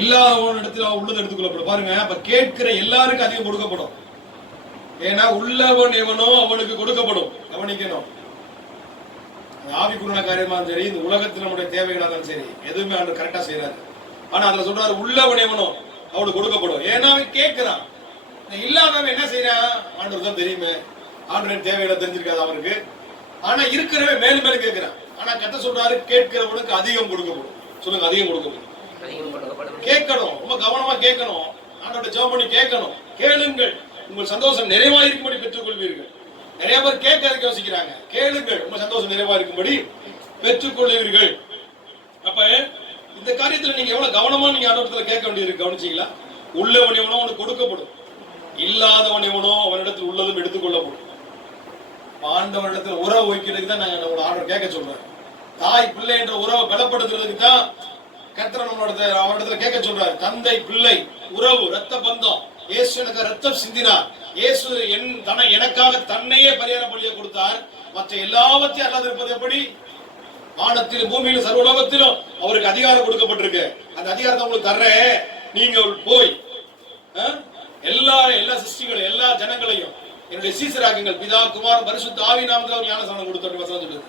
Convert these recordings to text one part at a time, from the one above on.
இல்லாதவன் இடத்துல உள்ளது எடுத்துக்கொள்ளப்படும். பாருங்க, அப்ப கேட்கிற எல்லாருக்கும் அதிகம் கொடுக்கப்படும். ஏன்னா உள்ளவன் எவனோ அவனுக்கு கொடுக்கப்படும். கவனிக்கணும். ஆவிக்குரிய காரியமா சரி, இந்த உலகத்தில் நம்முடைய தேவைகளா இருந்தாலும் சரி, எதுவுமே அவர் கரெக்டா செய்யறாரு. ஆனா அதுல சொல்றாரு உள்ளவன் எவனோ அவனுக்கு கொடுக்கப்படும். ஏன்னா அவன் கேட்கிறான். இல்லாதவன் என்ன செய்யறான்? ஆண்டவர் தான் தெரியுமே, ஆண்டவரின் தேவைகளை தெரிஞ்சிருக்காது அவருக்கு. ஆனா இருக்கிறவன் மேலும் மேலும் கேட்கிறான். ஆனா கட்ட சொல்றாரு கேட்கிறவனுக்கு அதிகம் கொடுக்கப்படும். சொல்லுங்க, அதிகம் கொடுக்கப்படும். கேட்கணும், ரொம்ப கவனமா கேட்கணும். ஆண்டவரை ஜெபம் பண்ணி கேட்கணும். கேளுங்கள், உங்கள் சந்தோஷம் நிறைவாயிருக்கும்படி பெற்றுக் கொள்வீர்கள். நிறைய பேர் கேட்க யோசிக்கிறாங்க. கேளுங்கள், உங்க சந்தோஷம் நிறைவாயிருக்கும்படி பெற்றுக் கொள்வீர்கள். அப்ப இந்த காரியத்துல நீங்க எவ்வளவு கவனமா நீங்க ஆண்டவரத்துல கேட்க வேண்டியது கவனிச்சீங்களா? உள்ளவன் எவனோ அவனுக்கு கொடுக்கப்படும், இல்லாதவன் எவனோ அவனிடத்தில் உள்ளதும் எடுத்துக்கொள்ளப்படும். ஆண்டவனிடத்தில் உறவு வைக்கிறதுக்கு தான் நாங்க நம்மளோட ஆர்டர் கேட்க சொல்றோம். தாய் பிள்ளை என்ற உறவை பலப்படுத்துறதுக்கு தான் கர்த்தர் நம்மளோட அவரிடத்துல கேட்க சொல்றாரு. தந்தை பிள்ளை உறவு, ரத்த பந்தம். இயேசு எனக்கு ரத்தம் சிந்தினார். இயேசு எனக்காக தன்னையே பரிகார பலியை கொடுத்தார். மற்ற எல்லாவற்றையும் அல்லாது இருப்பது எப்படி? வானத்திலும் பூமியிலும் சர்வலோகத்திலும் அவருக்கு அதிகாரம் கொடுக்கப்பட்டிருக்கு. அந்த அதிகாரத்தை உங்களுக்கு தர்றேன், நீங்க போய் எல்லா சிருஷ்டிகளும் எல்லா ஜனங்களையும் என்னுடைய சீசராக்குங்கள், பிதா குமாரன் பரிசுத்த ஆவி நாமத்தில் அவர் ஞானஸ்நானம் கொடுத்த வசனம் சொல்லுது.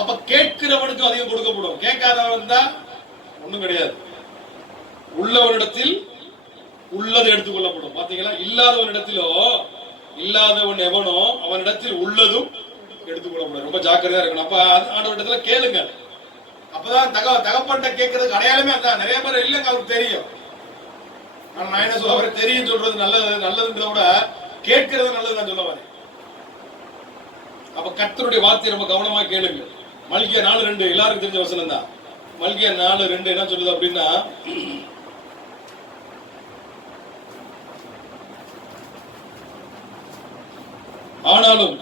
அப்ப கேட்கிறவனுக்கு அதிகம் கொடுக்கப்படும். கேட்காதவன் தான் ஒண்ணும் கிடையாது. உள்ளவனிடத்தில் உள்ளது எடுத்துக்கொள்ளப்படும். பாத்தீங்களா? இல்லாதவனிடத்திலோ இல்லாதவன் எவனோ அவனிடத்தில் உள்ளதும் எடுத்துக்கொள்ளப்படும். ரொம்ப ஜாக்கிரதையா இருக்கணும். அப்ப ஆண்டவரிடத்துல கேளுங்க. அப்பதான் தகப்பன்ட்ட கேட்கறதுக்கு அடையாளமே அதான். நிறைய பேர் இல்லைங்க அவருக்கு தெரியும். ஆனா நான் என்ன சொல்ல வரேன், தெரியும் சொல்றது நல்லதுன்றத விட கேட்கறது நல்லது நான் சொல்ல வரேன். அப்ப கர்த்தருடைய வார்த்தையை ரொம்ப கவனமா கேளுங்க. மல்கியா 4:2 எல்லாருக்கும் தெரிஞ்ச வசனம் தான். மல்கியா 4:2 என்ன சொல்லுது அப்படின்னா, ஆனாலும்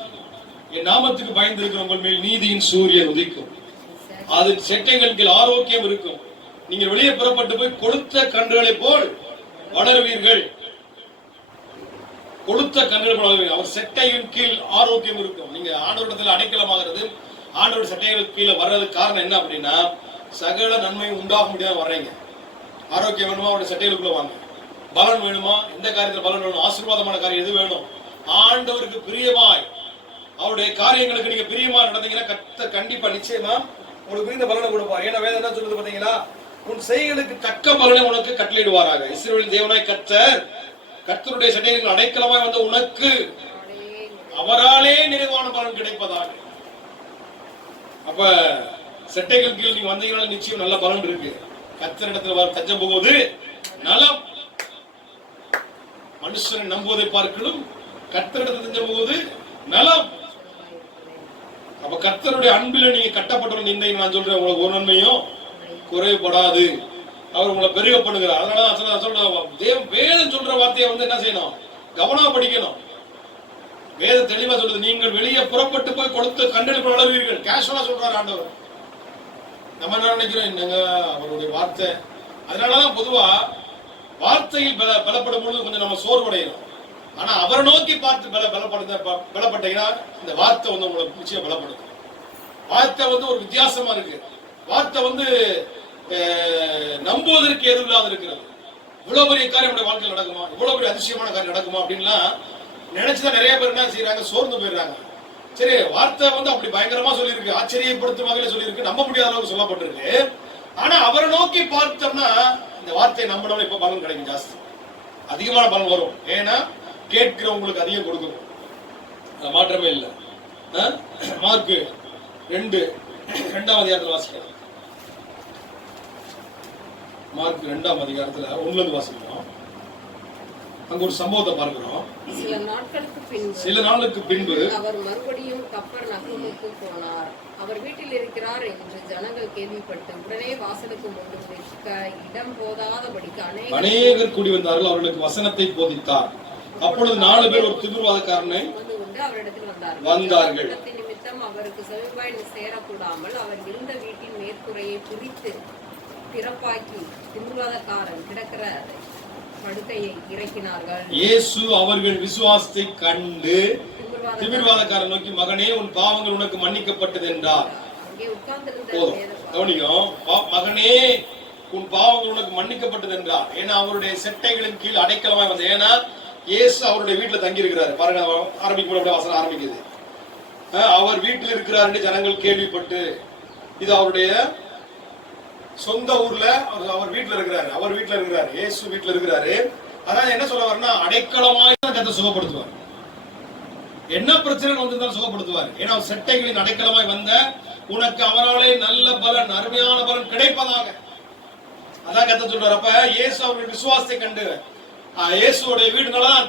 என் நாமத்துக்கு பயந்து இருக்கிற உங்கள் மேல் நீதியின் சூரியன் உதிக்கும், அது செட்டைகள் கீழ் ஆரோக்கியம் இருக்கும், நீங்கள் வெளியே புறப்பட்டு போய் கொளுத்த கன்றுகளை போல் வளருவீர்கள். கொளுத்த கன்றுகள் வளருவீர்கள். அவர் செட்டையின் கீழ் ஆரோக்கியம் இருக்கும். நீங்க ஆண்டவரிடத்தில் அடைக்கலமாகிறது, ஆண்டவர் சட்டைகளுக்கு கீழே வர்றதுக்கு காரணம் என்ன அப்படின்னா, சகல நன்மையும் உண்டாக முடியாம வர்றீங்க. ஆரோக்கியம் வேணுமா? அவருடைய சட்டைகளுக்குள்ள வாங்க. பலன் வேணுமா? எந்த காரியத்தில் பலன் வேணும்? ஆசீர்வாதமான காரியம் எது வேணும்? ஆண்டவருக்கு பிரியமாய் அவருடைய காரியங்களுக்கு நீங்க பிரியமா நடந்தீங்கன்னா கர்த்தர் கண்டிப்பா நிச்சயமா உங்களுக்கு பிரிந்த பலனை கொடுப்பார். ஏன்னா வேதம் என்ன சொல்லுது பாத்தீங்களா? உன் செய்களுக்கு தக்க பலனை உனக்கு கட்டளையிடுவாராக. இஸ்ரவேலின் தேவனாய் கர்த்தருடைய சட்டைகளுக்கு அடைக்கலமாய் வந்த உனக்கு அவராலே நிறைவான பலன் கிடைப்பதாக. அப்ப சட்டைகள் கீழ் நீங்க வந்தீங்கன்னா நிச்சயம் நல்ல பலன் இருக்கு. கர்த்தரிடத்துல தஞ்சம் போகுவது நலம். மனுஷனை நம்புவதை பார்க்கணும் கர்த்தரிடத்தில் தஞ்சம் போகுவது நலம். அப்ப கர்த்தருடைய அன்பில நீங்க கட்டப்பட்டு நான் சொல்றேன், உங்களுக்கு ஒரு நன்மையும் குறைபடாது. அவர் உங்களை பெருக பண்ணுகிறார். அதனால சொல்ற வேதம் சொல்ற வார்த்தையை என்ன செய்யணும்? கவனமா படிக்கணும். வேதம் தெளிவா சொல்றது, நீங்கள் வெளியே புறப்பட்டு போய் கொடுத்து கண்டெடுப்பு வளர்வீர்கள். கேஷுவலா சொல்றாரு ஆண்டவர். நம்ம என்ன நினைக்கிறோம்? என்னங்க அவருடைய வார்த்தை. அதனாலதான் பொதுவா வார்த்தையில் பலப்படும் பொழுது கொஞ்சம் நம்ம சோர்வடைகிறோம். ஆனா அவரை நோக்கி பார்த்து பலப்பட்டீங்கன்னா இந்த வார்த்தை உங்களுக்கு நிச்சயம் பலப்படுது. வார்த்தை ஒரு வித்தியாசமா இருக்கு. வார்த்தை நம்புவதற்கு எதுவும் இல்லாத இருக்கிறது. இவ்வளவு பெரிய காரியம் நம்முடைய வாழ்க்கையில் நடக்குமா? இவ்வளவு பெரிய அதிசயமான காரியம் நடக்குமா அப்படின்லாம் நினைச்சுதான் நிறைய பேர் என்ன செய்யறாங்க? சோர்ந்து போயிடுறாங்க. சரி, வார்த்தை அப்படி பயங்கரமா சொல்லியிருக்கு, ஆச்சரியப்படுத்தும் வகையில சொல்லியிருக்கு, நம்ப முடியாத அளவுக்கு சொல்லப்பட்டிருக்கு. ஆனா அவரை நோக்கி பார்த்தோம்னா இந்த வார்த்தையை நம்பினோம்னா இப்ப பலன் கிடைக்கும், ஜாஸ்தி அதிகமான பலன் வரும். ஏன்னா கேட்கிறவங்களுக்கு அதிகம் கொடுக்கும், மாற்றமே இல்லை. மார்க் 2:2 அதிகாரத்தில் வாசிக்கலாம். மார்க் 2 அதிகாரத்துல 1 வாசிக்கிறோம். அங்க ஒரு சம்பவத்தை பார்க்கிறோம். சில நாளுக்கு பின்பு அவர் மறுபடியும் கப்பர்நகூமுக்கு போனார். அவர் வீட்டில் இருக்கிறார் என்று ஜனங்கள் கேள்விப்பட்டு உடனே வாசலுக்கு முன்பு நிற்க இடம் போதாதபடிக்கு அநேகர் கூடி வந்தார்கள். அவர்களுக்கு வசனத்தை போதித்தார். அப்பொழுது 4 பேர் ஒரு திமிர்வாதக்காரனை அவரிடத்தில் வந்தார்கள். நிமித்தம் அவருக்கு செவிவாய் சேரக்கூடாமல் அவர் இருந்த வீட்டின் மேற்கூரையை பிரித்து திறப்பாக்கி திமிர்வாதக்காரன் கிடக்கிற படுக்கையை இறக்கினார்கள். இயேசு அவர்கள் விசுவாசத்தை கண்டு திமிர்வாதக்காரன் நோக்கி, மகனே, உன் பாவங்கள் உனக்கு மன்னிக்கப்பட்டது என்றார். அங்கே உட்கார்ந்திருந்த மகனே, உன் பாவங்கள் மன்னிக்கப்பட்டது என்றார். ஏன்னா அவருடைய செட்டைகளின் கீழ் அடைக்கலமாய் வந்தது. ஏன்னா இயேசு அவருடைய வீட்டுல தங்கி இருக்கிறாரு. பாருங்க, ஆரம்பிக்கும் வசனம் ஆரம்பிக்குது. அவர் வீட்டில் இருக்கிறார் என்று ஜனங்கள் கேள்விப்பட்டு, இது அவருடைய சொந்த ஊர்ல அவர் வீட்டுல இருக்கிறாரு. அவர் வீட்டுல இருக்கிறாரு, இயேசு வீட்டுல இருக்கிறாரு. அதான் என்ன சொல்ல வரனா, அடைக்கலமாய் கர்த்தர் சுகப்படுத்துவார். என்ன பிரச்சனை வந்திருந்தாலும் சுகப்படுத்துவார். ஏன்னா செட்டைகளின் அடைக்கலமாய் வந்த உனக்கு அவராலே நல்ல பலன், அருமையான பலன் கிடைப்பதாக. அதான் கர்த்தர் சொல்றாரு. அப்ப இயேசு அவருடைய விசுவாசத்தை கண்டு இயேசுடைய வீடுனாலாம்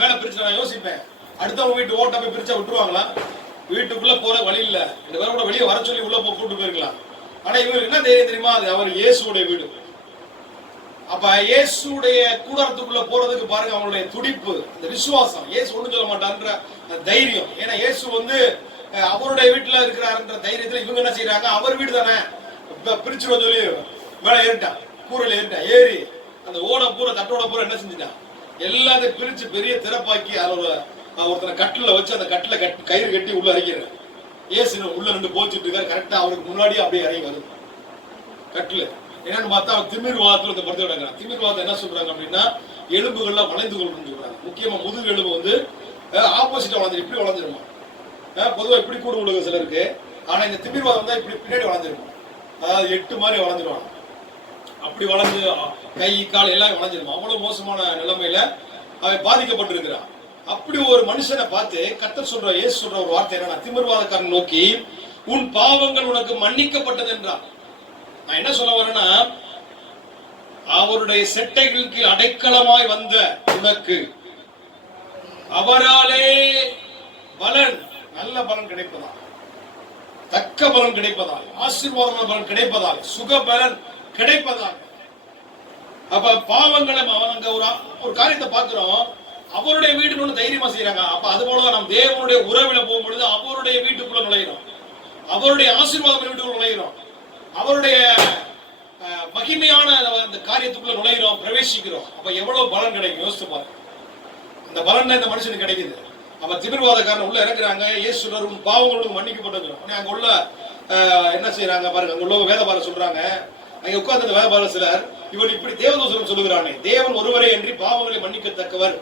மேல பிரிச்சு நான் யோசிப்பேன், அடுத்தவங்க வீட்டு ஓட்ட போய் பிரிச்சா விட்டுருவாங்களா? வீட்டுக்குள்ள போற வழி இல்ல, இந்த பேரோட வெளியே வர சொல்லி உள்ள கூட்டு போயிருக்கலாம். ஆனா இவருக்கு என்ன தைரியம் தெரியுமா? அது அவர் இயேசுடைய வீடு. அப்ப இயேசுடைய கூடாரத்துக்குள்ள போறதுக்கு பாருங்க அவங்களுடைய துடிப்பு, இந்த விசுவாசம். இயேசு ஒண்ணும் சொல்ல மாட்டான்ற தைரியம். ஏன்னா இயேசு அவருடைய வீட்டுல இருக்கிறாருன்ற தைரியத்துல இவங்க என்ன செய்யறாங்க, அவர் வீடு தானே பிரிச்சுருவோம் சொல்லி மேல ஏறிட்டான், கூரையில ஏறிட்டான். ஏறி அந்த ஓட பூரா தட்டோட பூரா என்ன செஞ்சுட்டான், எல்லாத்தையும் பிரிச்சு பெரிய திறப்பாக்கி அதுல ஒருத்தனை கட்டில வச்சு அந்த கட்டில கயிறு கட்டி உள்ள இறக்கிறார். ஏசு உள்ள நின்று போச்சுட்டு இருக்காரு. கரெக்டா அவருக்கு முன்னாடியே அப்படியே இறங்கி வருது கட்டில. என்னன்னு பார்த்தா அவர் திமிர்வாதத்துல இந்த படுத்து கிடக்கிறான். திமிர்வாதம் என்ன சொல்றாங்க அப்படின்னா, எலும்புகள்லாம் வளைந்து கொள்ளுன்னு சொல்றாங்க. முக்கியமா முதுகு எலும்பு ஆப்போசிட்டா வளர்ந்துரு, இப்படி வளர்ந்துருமா. பொதுவா இப்படி கூட உள்ள சிலருக்கு. ஆனா இந்த திமிர்வாதம் தான் இப்படி பின்னாடி வளர்ந்துருக்கும். அதாவது 8 மாதிரி வளர்ந்துருவாங்க. அப்படி வளர்ந்து கை கால் எல்லாம் வளர்ந்துருமா. அவ்வளவு மோசமான நிலைமையில அவன் பாதிக்கப்பட்டிருக்கிறான். அப்படி ஒரு மனுஷனை பார்த்து கர்த்தர் சொல்ற, இயேசு சொல்ற ஒரு வார்த்தை என்னன்னா, திமிர்வாதக்காரன் நோக்கி உன் பாவங்கள் உனக்கு மன்னிக்கப்பட்டது என்றார். நான் என்ன சொல்ல வரேன்னா, அவருடைய செட்டைகளுக்கு அடைக்கலமாய் வந்த உனக்கு அவராலே பலன், நல்ல பலன் கிடைப்பதால், தக்க பலன் கிடைப்பதால், ஆசீர்வாதமான பலன் கிடைப்பதால், சுக பலன் கிடைப்பதால். அப்ப பாவங்களை அங்க ஒரு காரியத்தை பார்க்கிறோம், அவருடைய வீடுன்னு தைரியமா செய்யறாங்க. அப்ப அது போலதான் நம்ம தேவனுடைய உறவில போகும்பொழுது அவருடைய வீட்டுக்குள்ள நுழைகிறோம், அவருடைய ஆசீர்வாதம் வீட்டுக்குள்ள நுழைகிறோம், அவருடைய மகிமையான அந்த காரியத்துக்குள்ள நுழைகிறோம், பிரவேசிக்கிறோம். அப்ப எவ்வளவு பலன் கிடைக்கும் யோசிச்சு பாருங்க. அந்த பலன் இந்த மனுஷனுக்கு கிடைக்குது. அப்ப திமிர்வாதக்காரன் உள்ள இறக்குறாங்க. இயேசு சொல்றாரு, பாவங்களுக்கு மன்னிக்கப்பட்டது. அங்க உள்ள என்ன செய்யறாங்க பாருங்க, அங்க உள்ள வேதபார சொல்றாங்க. அங்க உட்கார்ந்து வேதபார சிலர், இவன் இப்படி தேவதூசனம் சொல்லுகிறானே, தேவன் ஒருவரே என்று பாவங்களை மன்னிக்கத்தக்கவர்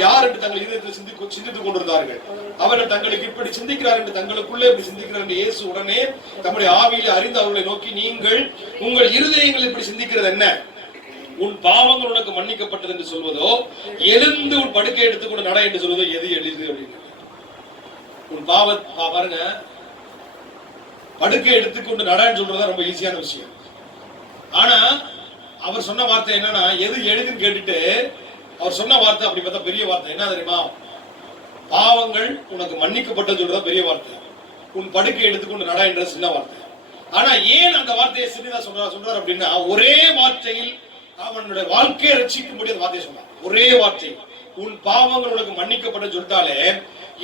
யார் என்று தங்கள் இதயத்தில் சிந்தித்துக் கொண்டிருந்தார்கள். அவர்கள் தங்களுக்கு இப்படி சிந்திக்கிறார் என்று தங்களுக்குள்ளே இப்படி சிந்திக்கிறார் என்று இயேசு உடனே தம்முடைய ஆவியிலே அறிந்து அவர்களை நோக்கி, நீங்கள் உங்கள் இருதயங்கள் இப்படி சிந்திக்கிறது என்ன? உன் பாவங்கள் உனக்கு மன்னிக்கப்பட்டது என்று சொல்வதோ, எழுந்து உன் படுக்கை எடுத்துக்கொண்டு நட என்று சொல்வதோ எது எளிது அப்படின்னு. உன் பாருங்க, படுக்கை எடுத்துக்கொண்டு நடன்னு சொல்றதா ரொம்ப ஈஸியான விஷயம். ஆனா அவர் சொன்ன வார்த்தை என்னன்னா, எது எளிதுன்னு கேட்டுட்டு அவர் சொன்ன வார்த்தை அப்படி பார்த்தா பெரிய வார்த்தை. என்ன தெரியுமா? பாவங்கள் உனக்கு மன்னிக்கப்பட்டது சொல்றதா பெரிய வார்த்தை, உன் படுக்கை எடுத்துக்கொண்டு நட என்ற சின்ன வார்த்தை. ஆனா ஏன் அந்த வார்த்தையை சிறிதா சொல்றாரு அப்படின்னா, ஒரே வார்த்தையில் அவனுடைய வாழ்க்கையை ரட்சிக்கும்படி அந்த வார்த்தையை சொன்னார். ஒரே வார்த்தை, உன் பாவங்கள் உனக்கு மன்னிக்கப்பட்ட சொல்லிட்டாலே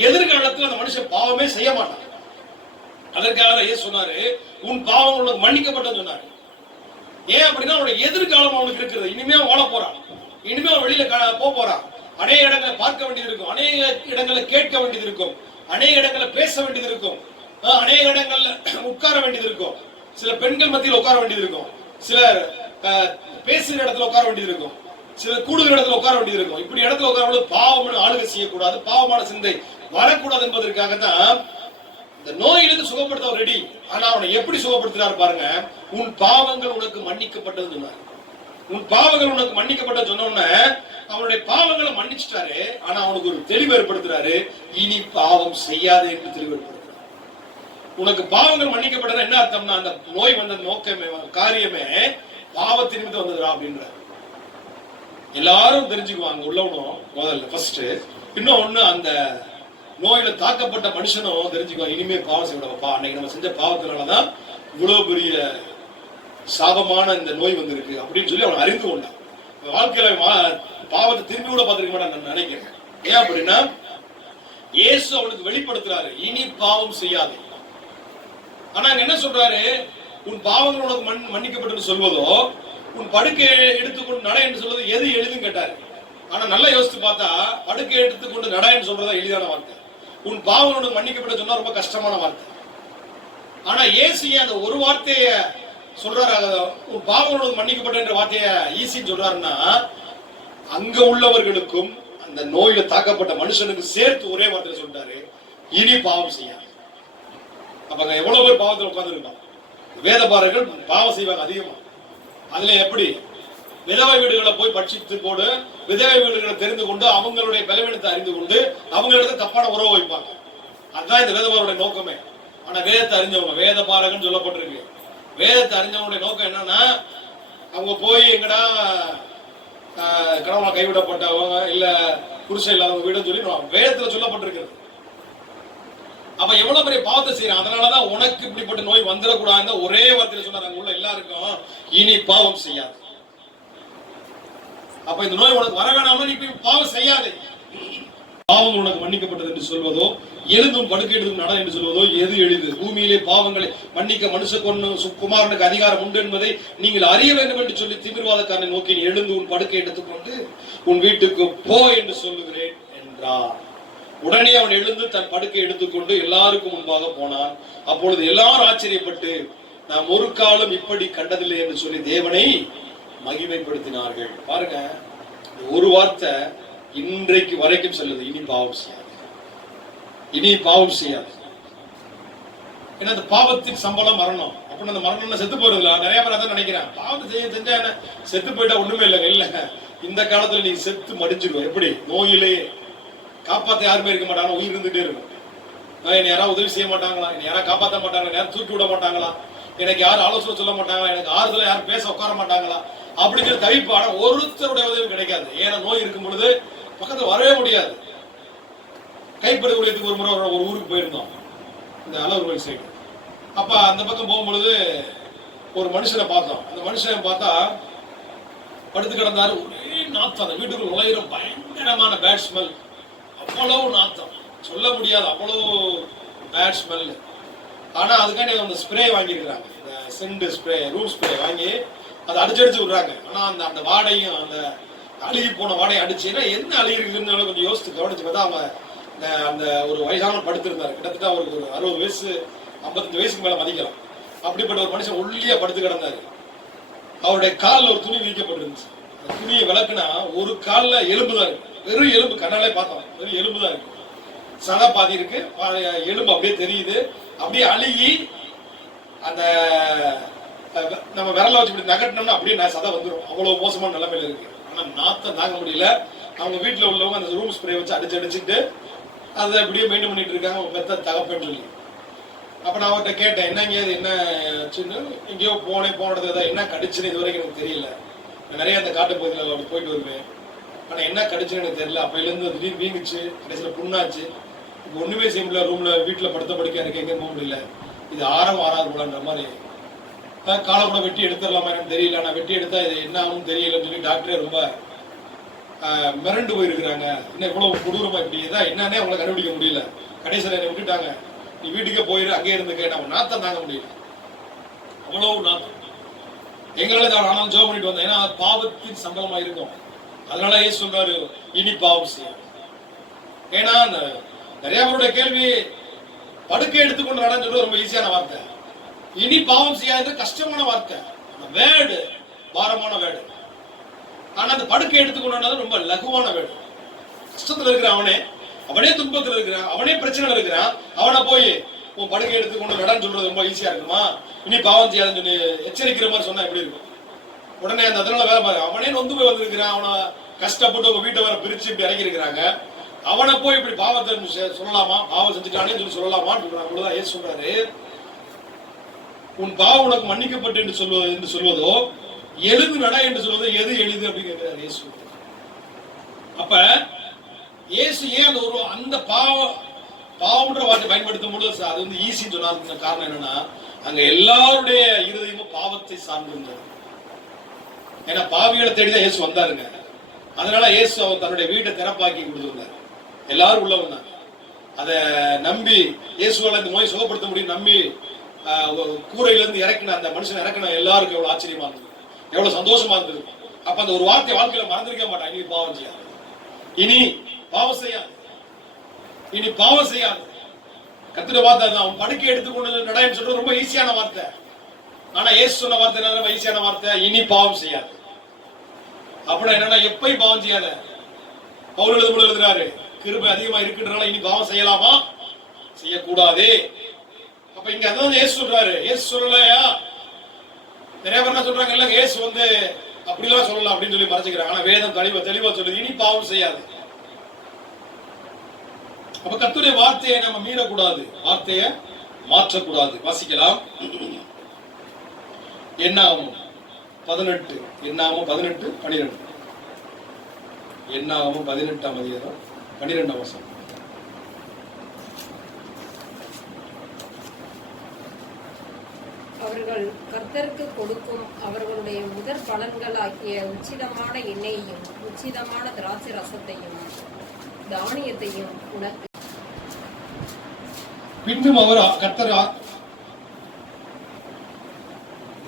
எதிர்காலத்தில் அந்த மனுஷன் பாவமே செய்ய மாட்டான். அதற்காக ஏன் சொன்னாரு, உன் பாவங்கள் உனக்கு மன்னிக்கப்பட்ட சொன்னாரு. ஏன் அப்படின்னா அவனுடைய எதிர்காலம் அவனுக்கு இருக்கிறது. இனிமே வாழ போறான், இனிமே வெளியில போறான். அநேக இடங்களை பார்க்க வேண்டியது இருக்கும், அநேக இடங்களை கேட்க வேண்டியது இருக்கும், அநேக இடங்களை பேச வேண்டியது இருக்கும், அநேக இடங்கள்ல உட்கார வேண்டியது இருக்கும். சில பெண்கள் மத்தியில் உட்கார வேண்டியது இருக்கும், சிலர் பேசுகிற இடத்துல உட்கார வேண்டியது இருக்கும், சிலர் கூடுகிற இடத்துல உட்கார வேண்டியது இருக்கும். இப்படி இடத்துல உட்கார பாவம் ஆளுகை செய்யக்கூடாது, பாவமான சிந்தை வரக்கூடாது என்பதற்காகத்தான் இந்த நோயிலிருந்து சுகப்படுத்த ரெடி. ஆனா அவனை எப்படி சுகப்படுத்தினார் பாருங்க, உன் பாவங்கள் உனக்கு மன்னிக்கப்பட்டது சொன்னார். உன் பாவங்கள் உனக்கு மன்னிக்கப்பட்ட சொன்ன அவனுடைய பாவங்களை மன்னிச்சுட்டாரு. ஆனா அவனுக்கு ஒரு தெளிவு ஏற்படுத்துறாரு, இனி பாவம் செய்யாதே என்று தெளிவு ஏற்படுத்துறாரு. உனக்கு பாவங்கள் மன்னிக்கப்பட்டது என்ன அர்த்தம்னா, அந்த நோய் வந்த நோக்கமே காரியமே பாவத்தின் நிமித்தம் வந்ததுரா அப்படின்ற எல்லாரும் தெரிஞ்சுக்குவாங்க. உள்ளவனும் முதல்ல ஃபர்ஸ்ட், இன்னொன்னு அந்த நோயில தாக்கப்பட்ட மனுஷனும் தெரிஞ்சுக்குவாங்க, இனிமே பாவம் செய்யப்பா, அன்னைக்கு நம்ம செஞ்ச பாவத்தினாலதான் இவ்வளவு பெரிய சாபமான இந்த நோய் வந்திருக்கு அப்படின்னு சொல்லி அவன் அறிந்து கொண்டான். வாழ்க்கையில பாவத்தை திரும்பி கூட பார்த்திருக்க மாட்டான் நான் நினைக்கிறேன். ஏன் அப்படின்னா இயேசு அவனுக்கு வெளிப்படுத்துறாரு, இனி பாவம் செய்யாது. ஆனா என்ன சொல்றாரு, உன் பாவங்கள் உனக்கு மன்னிக்கப்பட்டு சொல்வதோ, உன் படுக்கையை எடுத்துக்கொண்டு நட என்று சொல்வது எது எளிதுன்னு கேட்டாரு. ஆனா நல்லா யோசித்து பார்த்தா படுக்கை எடுத்துக்கொண்டு நட என்று சொல்றதா எளிதான வார்த்தை, உன் பாவங்கள் உனக்கு மன்னிக்கப்பட்டு சொன்னா ரொம்ப கஷ்டமான வார்த்தை. ஆனா இயேசு அந்த ஒரு வார்த்தைய சொல்றாரு உன் பாவங்களோடு மன்னிக்கப்பட்ட என்ற வார்த்தைய ஈஸின்னு சொல்றாருன்னா, அங்க உள்ளவர்களுக்கும் அந்த நோயில தாக்கப்பட்ட மனுஷனுக்கு சேர்த்து ஒரே வார்த்தையில சொல்றாரு, இனி பாவம் செய்ய. அப்ப அங்க எவ்வளவு பேர் பாவத்தில் உட்கார்ந்து இருக்காங்க. வேதபாரர்கள் பாவம் செய்வாங்க அதிகமா. அதுல எப்படி விதவை வீடுகளை போய் பட்சித்து போடு, விதவை வீடுகளை தெரிந்து கொண்டு அவங்களுடைய பலவீனத்தை அறிந்து கொண்டு அவங்களிடத்தை தப்பான உறவு வைப்பாங்க. அதுதான் இந்த வேதபாரருடைய நோக்கமே. ஆனா வேதத்தை அறிஞ்சவங்க, வேதபாரகன் சொல்லப்பட்டிருக்கு. வேதத்தை அறிஞ்சவங்களுடைய நோக்கம் என்னன்னா, அவங்க போய் எங்கடா கணவனா கைவிடப்பட்டவங்க இல்ல புருஷன் இல்லாதவங்க வீடுன்னு சொல்லி வேதத்துல சொல்லப்பட்டிருக்கிறது. அப்ப எவ்வளவு பெரிய பாவத்தை செய்யறான். அதனாலதான் உனக்கு இப்படிப்பட்ட நோய் வந்துடக்கூடாது ஒரே வார்த்தையில சொன்னார் அங்க உள்ள எல்லாருக்கும், இனி பாவம் செய்யாது. அப்ப இந்த நோய் உனக்கு வர வேணாம்னு நீ பாவம் செய்யாது. பாவம் உனக்கு மன்னிக்கப்பட்டது என்று சொல்வதோ, எழுதும் படுக்கை எழுதும் நட என்று சொல்வதோ எது எளிது? பூமியிலே பாவங்களை மன்னிக்க மனுஷ குமாரனுக்கு அதிகாரம் உண்டு என்பதை நீங்கள் அறிய வேண்டும் என்று சொல்லி திமிர்வாதக்காரனை நோக்கி நீ எழுந்து உன் படுக்கை எடுத்துக்கொண்டு உன் வீட்டுக்கு போ என்று சொல்லுகிறேன் என்றார். உடனே அவன் எழுந்து தன் படுக்கை எடுத்துக்கொண்டு எல்லாருக்கும் முன்பாக போனான். அப்பொழுது எல்லாரும் ஆச்சரியப்பட்டு நாம் ஒரு காலம் இப்படி கண்டதில்லை என்று சொல்லி தேவனை மகிமைப்படுத்தினார்கள். பாருங்க, ஒரு வார்த்தை இன்றைக்கு வரைக்கும் சொல்லுது, இனி பாவம் செய்யாது, இனி பாவம் செய்யாது. ஏன்னா அந்த பாவத்தின் சம்பளம் மரணம். அப்படின்னு அந்த மரணம் செத்து போறதுல நிறைய பேர் அதான் நினைக்கிறேன். பாவத்தை செஞ்சா என்ன, செத்து போயிட்டா ஒண்ணுமே இல்லைங்க. இல்ல, இந்த காலத்துல நீ செத்து மடிஞ்சிருவ. எப்படி? நோயிலேயே காப்பாத்த யாருமே இருக்க மாட்டாங்க, உயிர் இருந்துட்டே இருக்கும். என்னை யாராவது உதவி செய்ய மாட்டாங்களா, என்னை யாராவது காப்பாற்ற மாட்டாங்களா, யாரும் தூக்கி விட மாட்டாங்களா, எனக்கு யாரும் ஆலோசனை சொல்ல மாட்டாங்களா, எனக்கு ஆறுதல யாரும் பேச உட்கார மாட்டாங்களா அப்படிங்கிற தவிப்பு. ஆனா ஒருத்தருடைய உதவி கிடைக்காது. ஏன்னா நோய் இருக்கும் பொழுது பக்கத்துல வரவே முடியாது. கைப்படுகூடியத்துக்கு ஒரு முறை ஒரு ஊருக்கு போயிருந்தோம், இந்த அளவுகள் சைடு. அப்ப அந்த பக்கம் போகும்பொழுது ஒரு மனுஷனை பார்த்தோம். அந்த மனுஷனை பார்த்தா படுத்து கிடந்தாரு. ஒரே நாத்தம், அந்த வீட்டுக்குள்ள நுழையிற பயங்கரமான பேட் ஸ்மெல். அவ்வளவு நாத்தம், சொல்ல முடியாது, அவ்வளவு பேட் ஸ்மெல். ஆனா அதுக்காண்டி அந்த ஸ்ப்ரே வாங்கியிருக்கிறாங்க, இந்த சென்ட் ஸ்ப்ரே, ரூம் ஸ்ப்ரே வாங்கி அதை அடிச்சு விடுறாங்க. ஆனா அந்த அந்த வாடையும் அந்த அழுகி போன வாடையை அடிச்சுன்னா என்ன அழுகி இருக்குன்னு கொஞ்சம் யோசித்து கவனிச்சு பார்த்தா அவங்க அந்த ஒரு வயசானவர் படுத்திருந்தாரு. கிட்டத்தட்ட அவருக்கு ஒரு 60 வயசு 55 வயசுக்கு மேல மதிக்கலாம். அப்படிப்பட்ட ஒரு மனுஷன் ஒல்லியா படுத்து கிடந்தாரு. அவருடைய காலில் ஒரு துணி வீக்கப்பட்டிருந்துச்சு. அந்த துணியை விளக்குனா ஒரு காலில் எலும்பு தான் இருக்கு, வெறும் எலும்பு. கண்ணாலே பார்த்தோம், வெறும் எலும்பு தான் இருக்கு. சதை பாதி இருக்கு, எலும்பு அப்படியே தெரியுது. அப்படியே அழுகி அந்த நம்ம விரல வச்சு இப்படி நகட்டினோம்னா அப்படியே சதை வந்துடும். அவ்வளவு மோசமான நிலைமையில இருக்கு. ஆனா நாத்தம் தாங்க முடியல. அவங்க வீட்டுல உள்ளவங்க அந்த ரூம் ஸ்ப்ரே வச்சு அடிச்சுட்டு அதை அப்படியே மெயின்டைன் பண்ணிட்டு இருக்காங்க, பெத்த தகப்பன்னு சொல்லி. அப்ப நான் அவர்கிட்ட கேட்டேன், என்னங்க இது என்ன சின்ன எங்கேயோ போனது என்ன கடிச்சுன்னு இது வரைக்கும் எனக்கு தெரியல. நிறைய அந்த காட்டு பகுதியில் அப்படி போயிட்டு வருவேன். ஆனா என்ன கடிச்சுன்னு எனக்கு தெரியல. அப்பையில இருந்து திடீர்னு வீங்குச்சு, கடைசியில புண்ணாச்சு. இப்போ ஒண்ணுமே செய்ய முடியல. ரூம்ல வீட்டுல படுத்த படுக்க எனக்கு எங்கேயும் போக முடியல. இது ஆறாது கூடன்ற மாதிரி. காலை கூட வெட்டி எடுத்துடலாமா எனக்கு தெரியல. நான் வெட்டி எடுத்தா இது என்ன ஆகும்னு தெரியலன்னு சொல்லி டாக்டரே ரொம்ப மிரண்டு போயிருக்கிறாங்க. இன்னும் இவ்வளவு கொடூரமா இப்படி இதான் என்னன்னே அவங்களை கண்டுபிடிக்க முடியல. கடைசியில் என்னை விட்டுட்டாங்க, நீ வீட்டுக்கே போயிரு, அங்கே இருந்துக்க. நம்ம நாத்தம் தாங்க முடியல, அவ்வளவு நாத்தம். எங்களால ஆனாலும் ஜோம் பண்ணிட்டு வந்தேன். ஏன்னா பாவத்தின் சம்பளமா இருக்கும். அதனால ஏன் சொல்றாரு, இனி பாவம் செய்யும். ஏன்னா நிறைய பேருடைய கேள்வி, படுக்கை எடுத்துக்கொண்டு நடன்னு சொல்றது ரொம்ப ஈஸியான வார்த்தை. இனி பாவம் செய்யாது கஷ்டமான வார்த்தை. அந்த வேர்டு பாரமான வேர்டு. ஆனா அந்த படுக்கை எடுத்துக்கொண்டு ரொம்ப லகுவான வேர்டு. கஷ்டத்துல இருக்கிறான் அவனே, அவனே துன்பத்துல இருக்கிறான், அவனே பிரச்சனை இருக்கிறான். அவனை போய் உன் படுக்கை எடுத்துக்கொண்டு நடன்னு சொல்றது ரொம்ப ஈஸியா இருக்குமா? இனி பாவம் செய்யாதுன்னு சொல்லி எச்சரிக்கிற மாதிரி சொன்னா எப்படி இருக்கும்? உடனே அந்த அதனால வேலை பாரு, அவனே நொந்து போய் வந்திருக்கிறான். அவனை கஷ்டப்பட்டு உங்க வீட்டை வர பிரிச்சு இப்படி இறங்கி இருக்கிறாங்க. அவனை போய் இப்படி பாவத்தை சொல்லலாமா, பாவம் செஞ்சுட்டானே சொல்லி சொல்லலாமான்னு சொல்றாங்க. ஏன் சொல்றாரு, உன் பாவம் உனக்கு மன்னிக்கப்பட்டு என்று சொல்வதோ எழுது நட என்று சொல்வதோ எது எளிது அப்படின்னு கேட்கிறார் இயேசு. அப்ப இயேசு ஏன் அந்த பாவம்ன்ற வார்த்தை பயன்படுத்தும் பொழுது அது வந்து ஈஸின்னு சொன்னதுக்கு காரணம் என்னன்னா, அங்க எல்லாருடைய இருதயமும் பாவத்தை சார்ந்திருந்தது. ஏன்னா பாவிகளை தேடிதான் இயேசு வந்தாருங்க. அதனால இயேசு அவர் தன்னுடைய வீட்டை திறப்பாக்கி கொடுத்திருந்தார். எல்லாரும் உள்ள வந்தாங்க. அதை நம்பி இயேசுவால இந்த நோயை சுகப்படுத்த முடியும் நம்பி கூரையில இருந்து இறக்கின அந்த மனுஷன் இறக்கின எல்லாருக்கும் எவ்வளவு ஆச்சரியமா இருந்தது, எவ்வளவு சந்தோஷமா இருந்தது. அப்ப அந்த ஒரு வார்த்தை வாழ்க்கையில மறந்திருக்க மாட்டாங்க. இனி பாவம் செய்யாது, இனி பாவம் செய்யாது, இனி பாவம் செய்யாது. கத்துட வார்த்தை தான். அவன் படுக்கை எடுத்துக்கொண்டு நடைன்னு சொல்றது ரொம்ப ஈஸியான வார்த்தை. ஆனா இயேசு சொன்ன வார்த்தை என்ன? ஈஸியான வார்த்தை, இனி பாவம் செய்யாது. அப்படின்னா என்னன்னா, எப்பயும் பாவம் செய்யாத. பவுல் எழுதுறாரு, கிருபை அதிகமா இருக்குன்றனால இனி பாவம் செய்யலாமா? செய்யக்கூடாது. அப்ப இங்க அதான் இயேசு சொல்றாரு. இயேசு சொல்லலையா? நிறைய பேர் என்ன சொல்றாங்க, இல்ல இயேசு வந்து அப்படிலாம் சொல்லலாம் அப்படின்னு சொல்லி மறைச்சுக்கிறாங்க. ஆனா வேதம் தெளிவா சொல்லுது, இனி பாவம் செய்யாது. அப்ப கர்த்தருடைய வார்த்தையை நம்ம மீறக்கூடாது, வார்த்தையை மாற்றக்கூடாது. வாசிக்கலாம். என்னாகும் 18, என்னாகும் 18, 12. என்னாகும் 18ஆம் அதிகாரம் 12ஆம் வசனம். அவர்கள் கர்த்தருக்கு கொடுக்கும் அவர்களுடைய முதற் பலன்களாகிய உச்சிதமான எண்ணெயையும் உச்சிதமான திராட்சை ரசத்தையும் தானியத்தையும் உனக்கு பின்னும் அவர் கர்த்தர்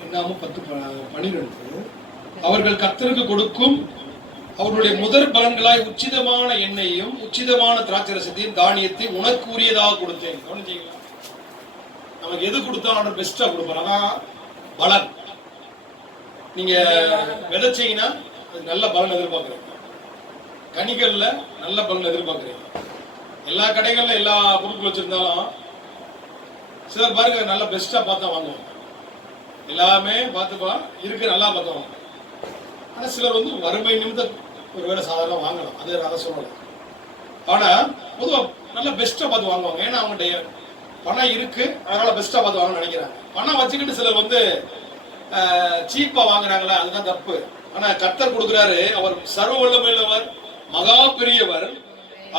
என்னாகும் 10:12 அவர்கள் கர்த்தருக்கு கொடுக்கும் அவருடைய முதற் பலன்களாய் உச்சிதமான எண்ணெயையும் உச்சிதமான திராட்சை ரசத்தையும் தானியத்தையும் உனக்கு உரியதாக கொடுத்தேன். கவனிச்சீங்களா? நமக்கு எது கொடுத்தாலும் பெஸ்டா கொடுப்பார். அதான் பலன். நீங்க விதைச்சீங்கன்னா நல்ல பலன் எதிர்பார்க்கிறீங்க, கனிகள்ல நல்ல பலன் எதிர்பார்க்கிறீங்க. எல்லா கடைகள்ல எல்லா பொருட்கள் வச்சிருந்தாலும் சிலர் பாருங்க நல்ல பெஸ்டா பார்த்தா வாங்குவாங்க, எல்லாமே பார்த்துப்பா இருக்கு நல்லா பார்த்தா வாங்க. ஆனா சிலர் வந்து வறுமை நிமித்தம் ஒருவேளை சாதாரண வாங்கலாம், அது அதை சொல்லல. ஆனா பொதுவா நல்ல பெஸ்டா பார்த்து வாங்குவாங்க. ஏன்னா அவங்களுடைய பணம் இருக்கு, அதனால பெஸ்டா பார்த்து வாங்க நினைக்கிறாங்க. பணம் வச்சுக்கிட்டு சிலர் வந்து சீப்பா வாங்குறாங்களா, அதுதான் தப்பு. ஆனா கர்த்தர் கொடுக்கிறாரு, அவர் சர்வ வல்லமையுள்ளவர், மகா பெரியவர்.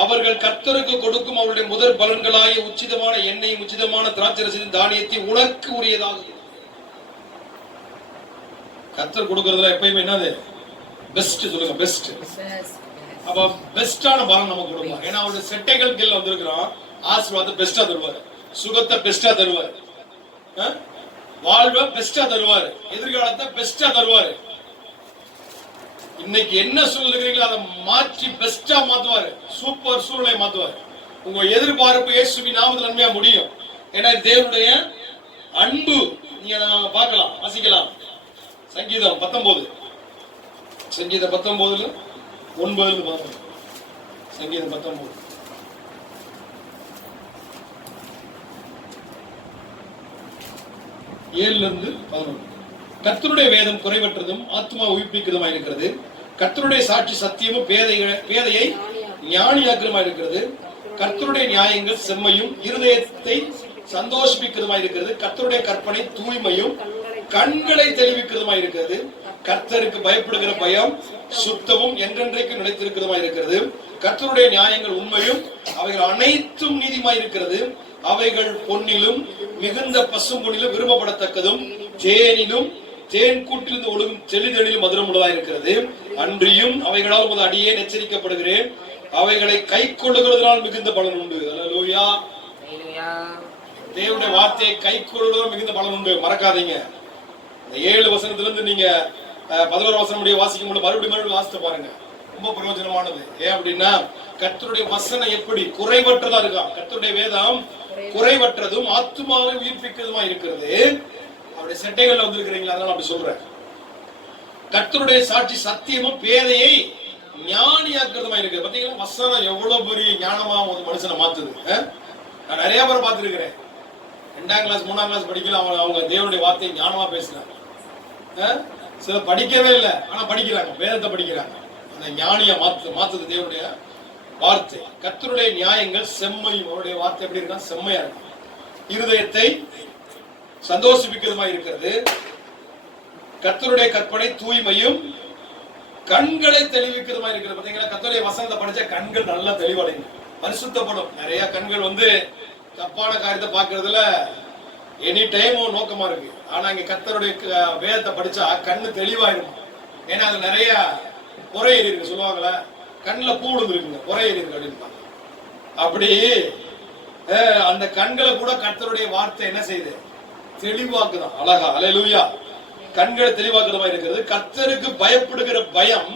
அவர்கள் கர்த்தருக்கு கொடுக்கும் அவருடைய முதற் பலன்களாகிய உச்சிதமான எண்ணெயும் உச்சிதமான திராட்சை ரசத்தையும் தானியத்தை உனக்கு உரியதாக. கர்த்தர் கொடுக்கறதுல எப்பயுமே என்னது? பெஸ்ட் சொல்லுங்க, பெஸ்ட். அப்ப பெஸ்டான பலன் நமக்கு கொடுப்பார். ஏன்னா அவருடைய செட்டைகள் கீழ வந்திருக்கிறோம். ஆசீர்வாதம் பெஸ்டா தருவார், சுகத்தை பெஸ்டா தருவார், வாழ்வை பெஸ்டா தருவார், எதிர்காலத்தை பெஸ்டா தருவார். இன்னைக்கு என்ன சொல்லுகிறீங்களோ அதை மாற்றி பெஸ்டா மாத்துவாரு, சூப்பர் சூழ்நிலை மாத்துவார். உங்க எதிர்பார்ப்பு இயேசுவின் நாமத்தில் நன்மையா முடியும். ஏன்னா தேவனுடைய அன்பு. நீங்க பார்க்கலாம், வாசிக்கலாம். சங்கீதம் 19, சங்கீதம் 19 9 சங்கீதம் 19 7-11. கர்த்தருடைய வேதம் குறைவற்றதும் ஆத்மா உயிர்ப்பிக்கிறதுமா இருக்கிறது. கர்த்தருடைய சாட்சி சத்தியமும் பேதையை ஞானியாக்கிறதுமா இருக்கிறது. கர்த்தருடைய நியாயங்கள் செம்மையும் இருதயத்தை சந்தோஷிப்பிக்கிறதுமா இருக்கிறது. கர்த்தருடைய கற்பனை தூய்மையும் கண்களை தெளிவிக்கிறதுமா இருக்கிறது. கர்த்தருக்கு பயப்படுகிற பயம் சுத்தமும் என்றென்றைக்கும் நிலைத்திருக்கிறதுமா இருக்கிறது. கர்த்தருடைய நியாயங்கள் உண்மையும் அவைகள் அனைத்தும் நீதிமாய் இருக்கிறது. அவைகள் பொன்னிலும் மிகுந்த பசும்பொன்னிலும் விரும்பப்படத்தக்கதும் தேனிலும் தேன் கூட்டிலிருந்து ஒழுகும் தெளிதெளிலும் மதுரம் உள்ளதா இருக்கிறது. அன்றியும் அவைகளால் உமது அடியே எச்சரிக்கப்படுகிறேன், அவைகளை கை கொள்ளுகிறதுனால் மிகுந்த பலன் உண்டு. அல்லேலூயா. தேவனுடைய வார்த்தையை கை கொள்ளுகிறதுனால் மிகுந்த பலன் உண்டு. மறக்காதீங்க. இந்த 7 வசனத்திலிருந்து நீங்க 11 வசனம் முடிய வாசிக்கும் போது மறுபடியும் வாசித்து பாருங்க, ரொம்ப பிரயோஜனமானது. ஏன் அப்படின்னா கர்த்தருடைய வசனம் எப்படி குறைவற்றதா இருக்கா. கர்த்தருடைய வேதம் குறைவற்றதும் ஆத்துமாவை உயிர்ப்பிக்கிறதுமா இருக்கிறது. அவருடைய செட்டைகள்ல வந்திருக்கிறீங்களா, அதனால அப்படி சொல்றேன். கர்த்தருடைய சாட்சி சத்தியமும் பேதையை ஞானியாக்குறதுமா இருக்குது. பாத்தீங்களா, வசனம் எவ்வளவு பெரிய ஞானமா ஒரு மனுஷனை மாத்துது. நான் நிறைய பேரை பார்த்திருக்கிறேன். 2ஆம் கிளாஸ் 3ஆம் கிளாஸ் படிக்கல, அவங்க தேவனுடைய வார்த்தையை ஞானமா பேசுறாங்க. சில படிக்கவே இல்லை, ஆனா படிக்கிறாங்க, வேதத்தை படிக்கிறாங்க. அந்த ஞானிய மாத்துது தேவனுடைய வார்த்தை. கர்த்தருடைய நியாயங்கள் செம்மையும். அவருடைய வார்த்தை எப்படி இருக்கா? செம்மையா இருக்கு. இருதயத்தை சந்தோஷிப்பிக்கிறதுமா இருக்கிறது. கர்த்தருடைய கற்பனை தூய்மையும் கண்களை தெளிவிக்கிறதுமா இருக்கிறது. பாத்தீங்களா, கர்த்தருடைய வசனத்தை படிச்சா கண்கள் நல்லா தெளிவடையும், பரிசுத்தப்படும். நிறைய கண்கள் வந்து தப்பான காரியத்தை பாக்குறதுல எனி டைம் நோக்கமா இருக்கு. ஆனா இங்க கர்த்தருடைய வேதத்தை படிச்சா கண்ணு தெளிவாயிடும். ஏன்னா அது நிறைய புறை ஏறி இருக்கு சொல்லுவாங்களே, கண்ணுல பூடு இருக்குங்க, புறை ஏறி இருக்கு அப்படின்னு. அப்படி அந்த கண்களை கூட கர்த்தருடைய வார்த்தை என்ன செய்யுது? தெளிவாக்குதான். அழகா. அல்லேலூயா. கண்களை தெளிவாக்குறதா இருக்கிறது. கர்த்தருக்கு பயப்படுகிற பயம்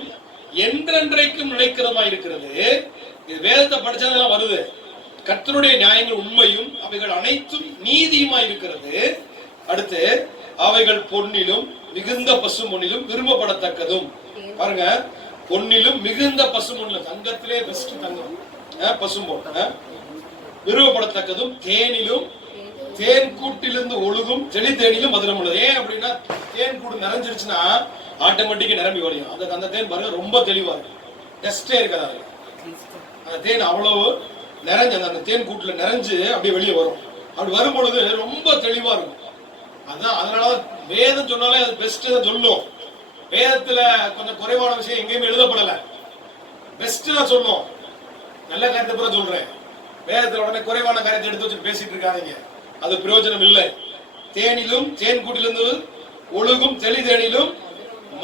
என்றென்றைக்கும் நிலைக்கிறதா இருக்கிறது. இது வேதத்தை படிச்சதெல்லாம் வருது. கர்த்தருடைய நியாயங்கள் உண்மையும் அவைகள் அனைத்தும் நீதியுமா இருக்கிறது. அடுத்து அவைகள் பொன்னிலும் மிகுந்த பசும்பொன்னிலும் விரும்பப்படத்தக்கதும். பாருங்க, பொன்னிலும் மிகுந்த பசும்பொன்னிலும், தங்கத்திலே பெஸ்ட் தங்கம் பசும்பொன், விரும்பப்படத்தக்கதும், தேனிலும் தேன் கூட்டிலிருந்து ஒழுகும் தெளி தேனிலும் மதுரம் உள்ளது. ஏன் அப்படின்னா, தேன் கூடு நிறைஞ்சிருச்சுன்னா ஆட்டோமேட்டிக்கா நிரம்பி வழியும். அதுக்கு அந்த தேன் பாருங்க ரொம்ப தெளிவா இருக்கு, டெஸ்டே இருக்காது. அந்த தேன் அவ்வளவு நிறைஞ்சு அந்த தேன் கூட்டுல நிறைஞ்சு அப்படியே வெளியே வரும். அப்படி வரும் பொழுது ரொம்ப தெளிவா இருக்கும். அதான் அதனால வேதம் சொன்னாலே அது பெஸ்ட் தான் சொல்லும். வேதத்துல கொஞ்சம் குறைவான விஷயம் எங்கேயுமே எழுதப்படல, பெஸ்ட் தான் சொல்லும். நல்ல காரியத்தை பூரா சொல்றேன். வேதத்துல உடனே குறைவான காரியத்தை எடுத்து வச்சு பேசிட்டு இருக்காதீங்க, அது பிரயோஜனம் இல்லை. தேனிலும் தேன் கூட்டிலிருந்து ஒழுகும் தெளி தேனிலும்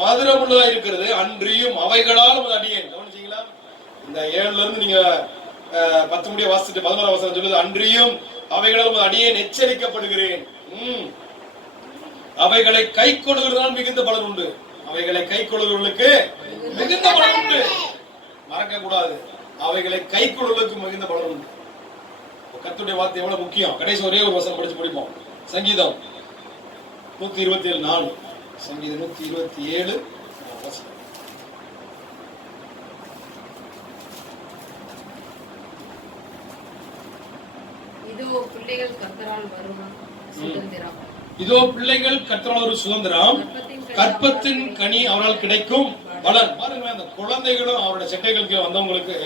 மதுரம் உள்ளதா இருக்கிறது, அன்றியும் அவைகளால் அடியேன். கவனிச்சீங்களா? இந்த 7ல இருந்து நீங்க 10 முடிய வாசிட்டு 11 வசனம் சொல்லுது, அன்றியும் அவைகளால் அடியேன் எச்சரிக்கப்படுகிறேன். அவைகளை கை கொள்கிறதால் மிகுந்த பலன் உண்டு. அவைகளை கை கொள்கிறவர்களுக்கு மிகுந்த பலன் உண்டு. மறக்க கூடாது, அவைகளை கை கொள்வதற்கு மிகுந்த பலன் உண்டு. கர்த்தருடைய வார்த்தை எவ்வளவு முக்கியம். கடைசி ஒரே ஒரு வசனம் படிச்சு முடிப்போம். சங்கீதம் 127:4. சங்கீதம் 127 வசனம். இதோ பிள்ளைகள் கர்த்தரால் வரும் சுதந்திரம். இதோ பிள்ளைகள் கர்த்தரால் ஒரு சுதந்திரம், கற்பத்தின் கனி அவரால் கிடைக்கும் பலன். பாருங்க, அந்த குழந்தைகளும் அவருடைய செட்டைகளுக்கு வந்தவங்களுக்கு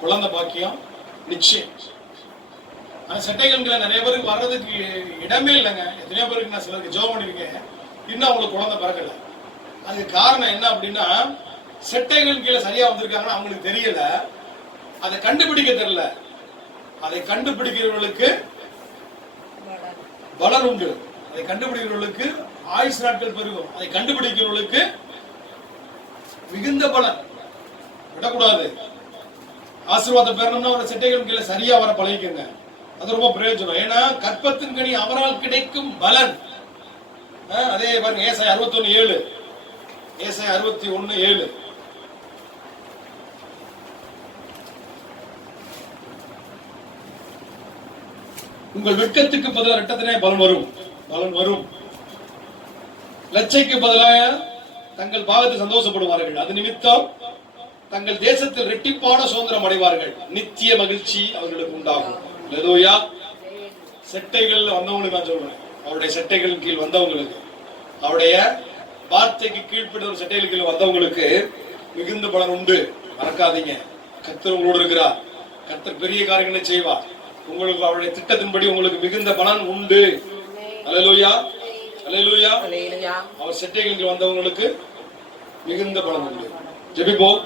குழந்தை பாக்கியம் நிச்சயம். ஆனா செட்டைகளுக்கு நிறைய பேருக்கு வர்றதுக்கு இடமே இல்லைங்க. எத்தனையோ பேருக்கு நான் சிலருக்கு ஜெபம் பண்ணிருக்கேன், இன்னும் அவங்களுக்கு குழந்தை பிறக்கல. அதுக்கு காரணம் என்ன அப்படின்னா, செட்டைகள் கீழே சரியா வந்திருக்காங்கன்னா அவங்களுக்கு தெரியல, அதை கண்டுபிடிக்க தெரியல. அதை கண்டுபிடிக்கிறவர்களுக்கு பலன் உண்டு. அதை கண்டுபிடிக்கிறவர்களுக்கு ஆயுஷ் நாட்கள் பெருகும். அதை கண்டுபிடிக்கிறவர்களுக்கு மிகுந்த பலன். விடக்கூடாது. ஆசீர்வாதம் பெறணும்னா ஒரு செட்டைகள் கீழே சரியா வர பழகிக்கங்க, அது ரொம்ப பிரயோஜனம். ஏன்னா கற்பத்தின் கனி அவரால் கிடைக்கும் பலன். அதே பாருங்க, ஏசாயா 61:7. ஏசாயா 61:7. உங்கள் வெட்கத்துக்கு பதிலாக இரட்டத்தினே பலன் வரும், பலன் வரும். லட்சைக்கு பதிலாக தங்கள் பாகத்தை சந்தோஷப்படுவார்கள். அது நிமித்தம் தங்கள் தேசத்தில் இரட்டிப்பான சுதந்திரம் அடைவார்கள். நித்திய மகிழ்ச்சி அவர்களுக்கு உண்டாகும். ஹல்லேலூயா. செட்டைகள் வந்தவங்களுக்கு நான் சொல்றேன், அவருடைய செட்டைகள் கீழ் வந்தவங்களுக்கு, அவருடைய வார்த்தைக்கு கீழ்ப்பட்ட செட்டைகள் கீழ் வந்தவங்களுக்கு மிகுந்த பலன் உண்டு. மறக்காதீங்க, கர்த்தர் உங்களோடு இருக்கிறார். கர்த்தர் பெரிய காரியங்களை செய்வார். உங்களுக்கு அவருடைய திட்டத்தின்படி உங்களுக்கு மிகுந்த பலன் உண்டு. ஹல்லேலூயா, ஹல்லேலூயா. அவர் செட்டைகளுக்கு வந்தவங்களுக்கு மிகுந்த பலன் உண்டு. ஜெபிப்போம்.